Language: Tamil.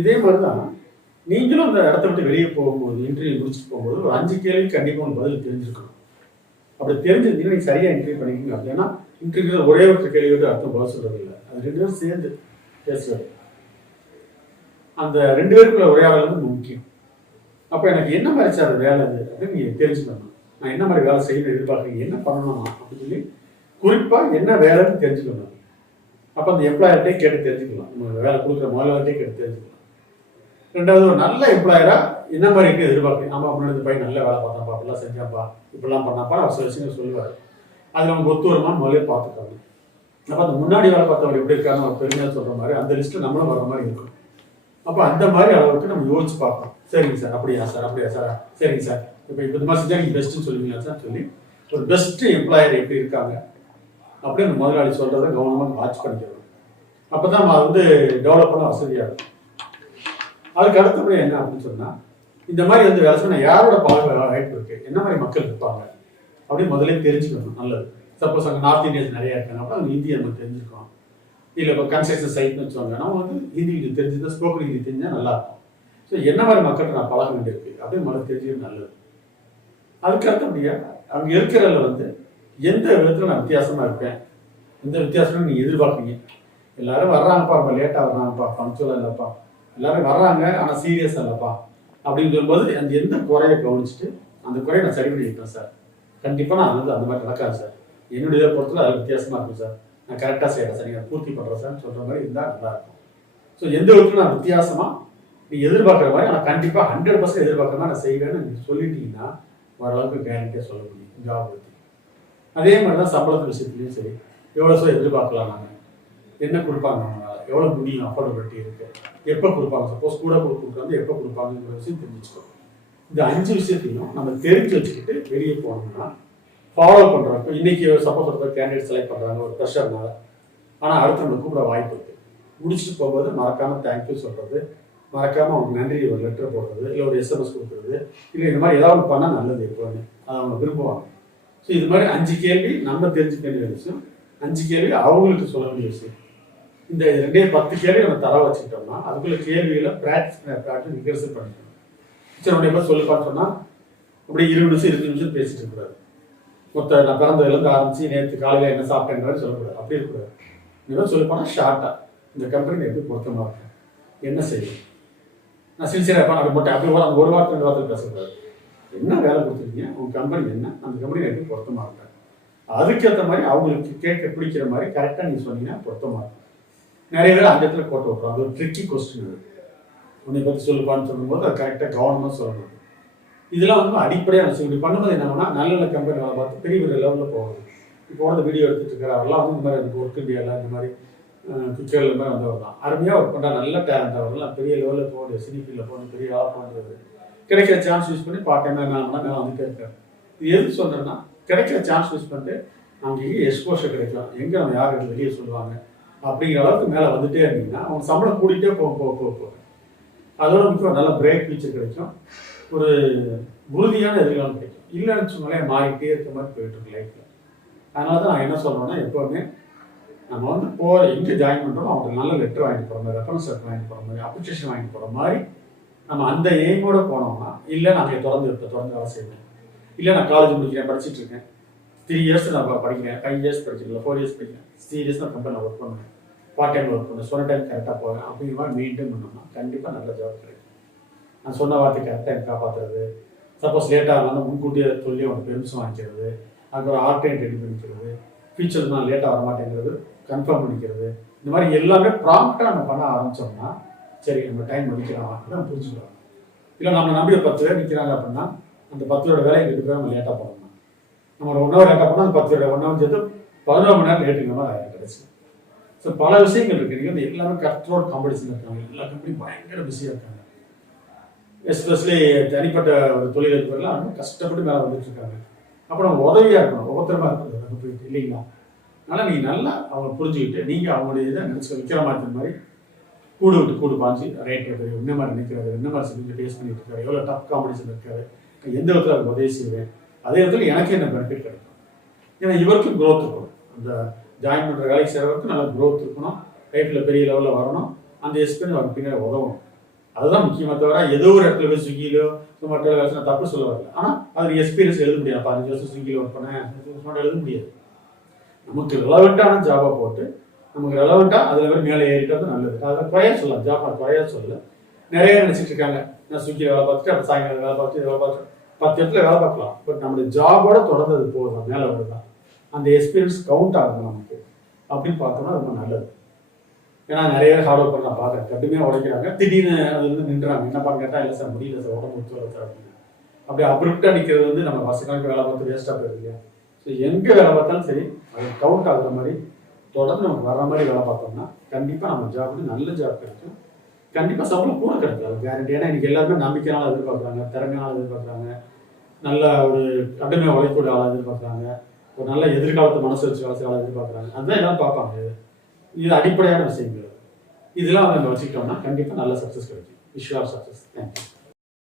இதே மாதிரி தான் நீங்களும் அந்த இடத்த விட்டு வெளியே போகும்போது, இன்டர்வியூ முடிச்சுட்டு போகும்போது ஒரு 5 கேள்வி கண்டிப்பாக உங்களுக்கு பதில் தெரிஞ்சிருக்கணும். அப்படி தெரிஞ்சிருந்தீங்கன்னா நீங்கள் சரியாக இன்டர்வியூ பண்ணிக்கோங்க. ஏன்னா இன்டர்வியூ ஒரே ஒரு கேள்வியோட அர்த்தம் பதில் சொல்கிறது இல்லை. அது 2 பேரும் சேர்ந்து பேசுறது. அந்த 2 பேருக்குள்ள உரையாடல் வந்து முக்கியம். அப்போ எனக்கு என்ன மாதிரி சார் வேலை அது அப்படின்னு நீங்கள் தெரிஞ்சுக்கணும். நான் என்ன மாதிரி வேலை செய்யணும் எதிர்பார்க்குறீங்க, என்ன பண்ணணும் அப்படின்னு சொல்லி குறிப்பாக என்ன வேலைன்னு தெரிஞ்சுக்கணும். அப்போ அந்த எம்ப்ளாயர்கிட்டே கேட்டு தெரிஞ்சுக்கலாம். நம்ம வேலை கொடுக்குற முதலாளிகிட்டே கேட்டு தெரிஞ்சுக்கலாம். ரெண்டாவது ஒரு நல்ல எம்ப்ளாயராக என்ன மாதிரி இருக்குது எதிர்பார்க்குறீங்க. ஆமாம் முன்னாடி இந்த பையன் நல்ல வேலை பார்த்தாப்பா, அப்படிலாம் செஞ்சாப்பா, இப்படிலாம் பண்ணாப்பா அவர் சில விஷயங்கள் சொல்லுவார். அது நமக்கு ஒத்து வருமானு முதலே பார்த்துக்காங்க. அப்போ அந்த முன்னாடி வேலை பார்த்தவர் எப்படி இருக்கான்னு அவர் பெருமையாக சொல்கிற மாதிரி அந்த லிஸ்ட்டில் நம்மளும் வர மாதிரி இருக்கும். அப்போ அந்த மாதிரி அளவுக்கு நம்ம யோசிச்சு பார்ப்போம். சரிங்க சார், அப்படியா சார், அப்படியா சார், சரிங்க சார், இப்போ இந்த மாதிரி செஞ்சால் நீங்கள் பெஸ்ட்டுன்னு சொல்லுவீங்களா சார் சொல்லி ஒரு பெஸ்ட்டு எம்ப்ளாயர் எப்படி இருக்காங்க அப்படி அந்த முதலாளி சொல்கிறத கவனமாக வாட்ச் பண்ணிக்கிறோம். அப்போ தான் நம்ம வந்து டெவலப் பண்ண வசதியாக இருக்கும். அதுக்கு அடுத்தபடி என்ன அப்படின்னு சொன்னால் இந்த மாதிரி வந்து வேலை சொன்னால் யாரோட வாய்ப்பு இருக்குது, என்ன மாதிரி மக்கள் இருப்பாங்க அப்படின்னு முதலே தெரிஞ்சுக்கணும். நல்லது. சப்போஸ் அங்கே நார்த் இந்தியன்ஸ் நிறையா இருக்காங்க அப்படின்னா அங்கே ஹிந்தி நம்ம தெரிஞ்சுக்கணும். இல்லை இப்போ கன்ஸ்ட்ரக்ஷன் சைட்னு வச்சுவாங்க, நம்ம வந்து ஹிந்தி தெரிஞ்சுதான் ஸ்போக்கன் ஹிந்தி தெரிஞ்சால் நல்லாயிருக்கும். ஸோ என்ன மாதிரி மக்கள்கிட்ட நான் பழக வேண்டியிருக்கு அப்படின்னு முதல்ல தெரிஞ்சது நல்லது. அதுக்கு அடுத்தபடியாக அங்கே இருக்கிறதுல வந்து எந்த விதத்தில் நான் வித்தியாசமாக இருப்பேன், எந்த வித்தியாசமும் நீங்கள் எதிர்பார்ப்பீங்க. எல்லாரும் வர்றாங்கப்பா, ரொம்ப லேட்டாக வர்றாங்கப்பா, பங்க்சுவலாக இல்லைப்பா, எல்லாரும் வர்றாங்க ஆனால் சீரியஸாக இல்லைப்பா அப்படின்னு சொல்லும்போது அந்த எந்த குறையை கவனிச்சுட்டு அந்த குறையை நான் சரி பண்ணியிருப்பேன் சார். கண்டிப்பாக நான் வந்து அந்த மாதிரி நடக்காது சார், என்னுடைய பொறுத்தல அது வித்தியாசமாக இருக்கும் சார், நான் கரெக்டாக செய்கிறேன் சார், நீங்கள் பூர்த்தி பண்ணுறேன் சார் சொல்கிற மாதிரி இருந்தால் நல்லாயிருக்கும். ஸோ எந்த விதத்தில் நான் வித்தியாசமாக நீங்கள் எதிர்பார்க்குற மாதிரி ஆனால் கண்டிப்பாக 100% எதிர்பார்க்குற மாதிரி நான் செய்வேன்னு நீங்கள் சொல்லிட்டீங்கன்னா ஓரளவுக்கு கேரண்டியாக சொல்ல முடியும் ஜாப் பற்றி. அதே மாதிரி தான் சம்பளத்து விஷயத்துலையும் சரி, எவ்வளோ சார் எதிர்பார்க்கலாம், நாங்கள் என்ன கொடுப்பாங்க, அவங்களால எவ்வளோ முடியும், அஃபோர்டபிலிட்டி இருக்குது, எப்போ கொடுப்பாங்க, சப்போஸ் கூட கொடுக்குறது எப்போ கொடுப்பாங்கிற விஷயம் தெரிஞ்சுக்கணும். இந்த 5 விஷயத்தையும் நம்ம தெரிஞ்சு வச்சுக்கிட்டு வெளியே போனோம்னா ஃபாலோ பண்ணுறோம். இன்னைக்கு சப்போஸ் ஒருத்தர் கேண்டிடேட் செலக்ட் பண்ணுறாங்க ஒரு ப்ரெஷர்னால, ஆனால் அடுத்து நம்ம கூப்பிட வாய்ப்பு இருக்குது. முடிச்சுட்டு போகும்போது மறக்காமல் தேங்க்யூ சொல்கிறது, மறக்காமல் அவங்க நன்றி ஒரு லெட்டர் போடுறது, இல்லை ஒரு எஸ்எம்எஸ் கொடுக்குறது, இல்லை இந்த மாதிரி ஏதாவது பண்ணால் நல்லது எப்போன்னு அதை அவங்க விரும்புவாங்க. ஸோ இது மாதிரி 5 கேள்வி நம்ம தெரிஞ்சுக்க வேண்டிய விஷயம், 5 கேள்வி அவங்களுக்கு சொல்ல வேண்டிய விஷயம். இந்த 10 கேள்வி நம்ம தர வச்சுக்கிட்டோம்னா அதுக்குள்ள கேள்விகளை ப்ராக்டிஸ் ரிகர்சல் பண்ணிக்கணும். சரி உடைய பேர் சொல்லுப்பான்னு சொன்னால் அப்படி 20 நிமிஷம் 20 நிமிஷம் பேசிட்டு இருக்கக்கூடாது. மொத்த நான் பிறந்ததுலேருந்து ஆரம்பிச்சு நேற்று காலையில் என்ன சாப்பிட்டேன் மாதிரி சொல்லக்கூடாது. அப்படி இருக்கக்கூடாது. நீங்கள் சொல்லப்போனால் ஷார்ட்டாக இந்த கம்பெனி எப்படி பொருத்தமாக இருக்கும், என்ன செய்யும், நான் சின்சியராக இருப்பேன் அப்படி மட்டும் அப்படி அந்த ஒரு வாரத்தை 2 வாரத்தில் பேசக்கூடாது. என்ன வேலை கொடுத்துருக்கீங்க, உங்கள் கம்பெனி என்ன, அந்த கம்பெனி எப்படி பொருத்தமாக இருக்காங்க, அதுக்கேற்ற மாதிரி அவங்களுக்கு கேட்க பிடிக்கிற மாதிரி கரெக்டாக நீங்கள் சொன்னீங்கன்னா பொருத்தமாக இருக்கும். நிறைய பேர் அந்த இடத்துல போட்டு விட்றோம். அது ஒரு ட்ரிக்கி கொஸ்டின். அது உன்னை பற்றி சொல்லுப்பான்னு சொல்லும்போது அது கரெக்டாக கவனமாக சொல்லணும். இதெல்லாம் வந்து அடிப்படையாக விஷயம். இப்படி பண்ணும்போது என்னன்னா நல்ல நல்ல கம்பெனி வேலை பார்த்து பெரிய பெரிய லெவலில் போகுது. இப்போ வந்து வீடியோ எடுத்துகிட்டு இருக்கிற அவரெல்லாம் வந்து இந்த மாதிரி ஒர்க் இண்டியாவில் இந்த மாதிரி பிக்சரில் இந்த மாதிரி வந்தவர் தான். அருமையாக ஒர்க் பண்ணுற நல்ல டேலண்ட் அவரெல்லாம் பெரிய லெவலில் போக முடியாது, சினிஃபீல்டில் போகணும், பெரிய ஆள் பண்ணுறது, கிடைக்கிற சான்ஸ் யூஸ் பண்ணி பார்ட் டைம் மேலே வந்துட்டே இருக்காரு. இது எதுக்கு சொல்கிறேன்னா கிடைக்கிற சான்ஸ் யூஸ் பண்ணிட்டு நமக்கு எங்கே எக்ஸ்போஷர் கிடைக்கலாம், எங்கே நம்ம யார் வெளியே சொல்லுவாங்க அப்படிங்கிற அளவுக்கு மேலே வந்துட்டே இருந்தீங்கன்னா அவங்க சம்பளம் கூட்டிகிட்டே போக அதோட முக்கியம் நல்ல பிரேக் ஃபியூச்சர் கிடைக்கும், ஒரு உறுதியான எதிர்காலம் கிடைக்கும். இல்லைன்னு வச்சுக்கோங்களேன் மாறிக்கிட்டே இருக்க மாதிரி போயிட்டு இருக்கு லைஃப்பில். அதனால தான் நான் என்ன சொல்கிறேன்னா எப்போவுமே நம்ம வந்து எங்கே ஜாயின் பண்ணுறோம் அவங்களுக்கு நல்ல லெட்டர் வாங்கிட்டு போகிற மாதிரி, ரெஃபரன்ஸ் லெட்டர் வாங்கிட்டு போகிற மாதிரி, அப்ளிகேஷன் வாங்கிட்டு போகிற மாதிரி நம்ம அந்த எய்மோட போனோம்னா, இல்லை நாங்கள் தொடர்ந்து வேலை செய்வேன், இல்லை நான் காலேஜ் முடிக்கிறேன் படிச்சுட்டு இருக்கேன், 3 இயர்ஸ் நான் படிக்கிறேன், 5 இயர்ஸ் படிக்கிறேன், 4 இயர்ஸ் படிக்கிறேன், 3 இயர்ஸ் நான் கம்பெனியில் ஒர்க் பண்ணுவேன், பார்ட் டைம் ஒர்க் பண்ணுவேன், சொன்ன டைம் கரெக்டாக போவேன் அப்படிங்கிற மாதிரி மெயின்டைன் பண்ணோம்னா கண்டிப்பாக நல்ல ஜாப் கிடைக்கும். நான் சொன்ன வார்த்தை கரெக்டாக எனக்கு காப்பாற்றுறது, சப்போஸ் லேட்டாக இருந்தாலும் முன்கூட்டியே சொல்லி அவனுக்கு பெர்மிஷன் வாங்கிக்கிறது, அதுக்கு ஒரு ஆர்டைன் ரெடி பண்ணிக்கிறது, ஃபியூச்சர் நான் லேட்டாக வரமாட்டேங்கிறது கன்ஃபார்ம் பண்ணிக்கிறது, இந்த மாதிரி எல்லாமே ப்ராம்ப்டாக நம்ம பண்ண ஆரம்பித்தோம்னா சரி நம்ம டைம் முடிக்கலாம் அப்படின்னு புரிஞ்சுக்கலாம். இல்லை நம்ம நம்பி 10 பேர் நிற்கிறாங்க அப்படின்னா அந்த 10 பேரோட வேலையை 2 பேர் நம்ம லேட்டாக போனோம்னா நம்ம ஒரு 1 ஹவர் லேட்டாக போனால் அந்த 10 பேரோட 1 ஹவர் சேர்த்து 11 மணி நேரம் லேட்டுங்கிற மாதிரி கிடச்சி. ஸோ பல விஷயங்கள் இருக்குது. நீங்கள் வந்து எல்லாமே கட்ரோல் காம்படிஷன் இருக்காங்க, எல்லா கம்பெனியும் பயங்கர பிஸியாக இருக்காங்க. எஸ்பெஷலி தனிப்பட்ட ஒரு தொழிலதிபர்லாம் ரொம்ப கஷ்டப்பட்டு மேலே வந்துட்டு இருக்காங்க. அப்போ நம்ம உதவியாக இருக்கணும், உபத்திரமாக இருக்கணும் அங்கே போயிட்டு இல்லைங்களா. அதனால் நீங்கள் நல்லா அவங்க புரிஞ்சுக்கிட்டு நீங்கள் அவங்களுடைய இதை நினச்சி விற்கிற மாதிரி கூடு விட்டு கூடு பாஞ்சு ரேட் எடுக்கிறது, என்ன மாதிரி நிற்கிறது, என்ன மாதிரி செஞ்சு ஃபேஸ் பண்ணிட்டு இருக்காரு, எவ்வளோ டஃப் காம்படிஷன் இருக்காரு, எந்த விதத்தில் அதுக்கு உதவி செய்வேன், அதே இடத்துல எனக்கு என்ன பெனிஃபிட் கிடைக்கும். ஏன்னா இவருக்கும் க்ரோத் இருக்கணும், அந்த ஜாயின் பண்ணுற வேலைக்கு செய்கிறவருக்கு நல்ல க்ரோத் இருக்கணும், லைஃப்பில் பெரிய லெவலில் வரணும், அந்த எக்ஸ்பீரியன்ஸ் அவருக்கு பின்னாடி உதவும். அதுதான் முக்கியமாக தவிர ஏதோ ஒரு இடத்துல போய் ஸ்விக்கிலோ மற்ற வேலை தப்பு சொல்ல வரல. ஆனால் அது எக்ஸ்பீரியன்ஸ் எழுத முடியாது. 15 வருஷம் ஸ்விக்கியில் ஒர்க் பண்ணேன், 15 வருஷம் எழுத முடியாது. நமக்கு ரெலவெண்ட்டான ஜாபை போட்டு நமக்கு ரெலவெண்ட்டாக அதில் மேலே ஏறிட்டு வந்து நல்லது. அதில் குறையா சொல்லலாம், ஜாப் நான் குறையா சொல்லலை. நிறைய நினச்சிட்டு இருக்காங்க, நான் ஸ்விக்கியில் வேலை பார்த்துட்டு அப்புறம் சாயங்காலம் வேலை பார்த்துட்டு வேலை பார்த்துட்டு 10 இடத்துல வேலை பார்க்கலாம். பட் நம்மளுடைய ஜாபோட தொடர்ந்தது போதும், மேலே வருதான் அந்த எக்ஸ்பீரியன்ஸ் கவுண்ட் ஆகும் நமக்கு அப்படின்னு பார்த்தோம்னா ரொம்ப நல்லது. ஏன்னா நிறைய ஹார்ட் ஒர்க் பண்ண நான் பார்க்குறேன், கடுமையாக உடைக்கிறாங்க, திடீர்னு அது வந்து நின்றுறாங்க. என்னப்பான்னு கேட்டால் இல்லை சார் முடியல சார், உடம்பு ஒத்து வரல சார் அப்படின்னு. அப்படி அப்ரப்டாக நிற்கிறது வந்து நம்ம வருஷக்கணக்கு வேலை பார்த்து வேஸ்ட்டாக போயிடுது இல்லையா. ஸோ எங்கே வேலை பார்த்தாலும் சரி அது கவுண்ட் ஆகுற மாதிரி தொடர்ந்து நமக்கு வர்ற மாதிரி வேலை பார்த்தோம்னா கண்டிப்பாக நம்ம ஜாப் வந்து நல்ல ஜாப் கிடைக்கும். கண்டிப்பாக சம்பளம் கூட கிடைக்கும், அது கேரண்டி. ஏன்னா இன்னைக்கு எல்லாருமே நம்பிக்கையால எதிர்பார்க்குறாங்க, திறமையால எதிர்பார்க்குறாங்க, நல்ல ஒரு கடுமையாக உழைக்கூடிய ஆளாக எதிர்பார்க்குறாங்க, ஒரு நல்ல எதிர்காலத்தை மனசு வச்சு ஆளாக எதிர்பார்க்குறாங்க. அதுதான் எல்லாம் பார்ப்பாங்க. இது அடிப்படையான விஷயங்கள். இதெல்லாம் நம்ம வச்சுக்கிட்டோம்னா கண்டிப்பாக நல்ல சக்ஸஸ் கிடைக்கும். Wish you all success. Thank you.